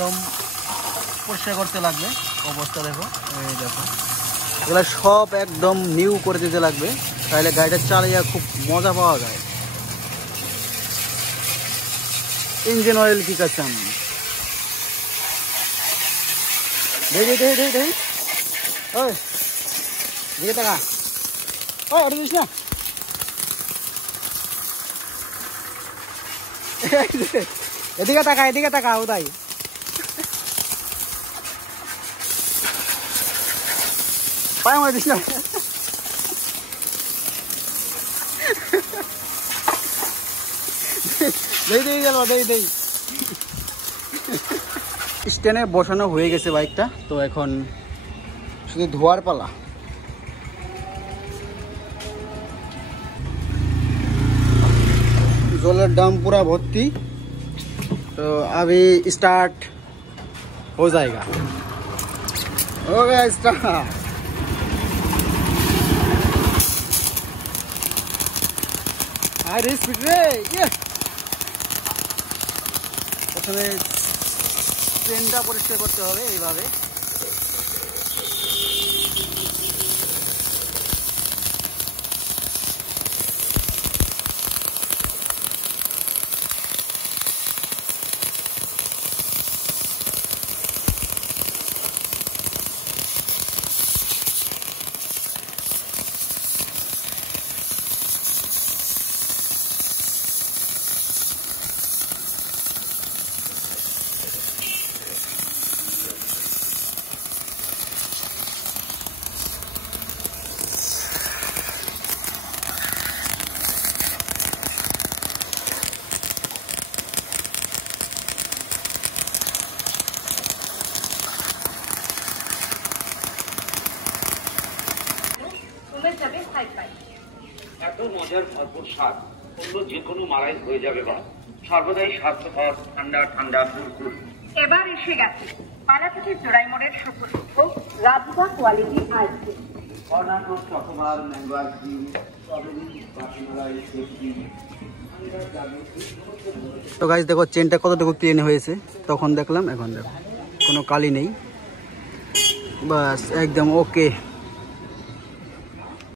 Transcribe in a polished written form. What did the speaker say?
একদম পরিষ্কার করতে লাগবে। অবস্থা দেখো, এই দেখো, এগুলো সব একদম নিউ করে দিতে লাগবে, তাহলে গাড়িটা চালিয়ে খুব মজা পাওয়া যায়। ইঞ্জিন অয়েল কি কাছাম ওই দিকে টাকা ওই ওটা দিস না। এদিকে টাকা উদাই পায় আমার দিস না। দেই স্ট্যান্ডে বসানো হয়ে গেছে বাইকটা, তো এখন শুধু ধোয়ার পালা। জলের দাম পুরা ভর্তি, तो अभी स्टार्ट हो जाएगा। हो गया स्टार्ट। अरे स्पीड रे ये প্রথমে ট্রেনটা পরিষ্কার করতে হবে এইভাবে। এত মজার ভরপুর স্বাদ অন্য যে কোনো মালাই হয়ে যাবে বা সর্বদাই স্বাস্থ্যকর ঠান্ডা ঠান্ডা কুরকুর। এবার এসে গেছে পালাপুরের জোড়াই মোড়ের সুপরিচিত Radhika quality ice cream. Karnataka chocobar, mango ice cream, strawberry, বাসিমালাই, কেকটি। তো গাইস দেখো চেনটা কতটুকু ক্লিন হয়েছে, তখন দেখলাম এখন দেখো কোনো কালি নেই, বাস একদম ওকে।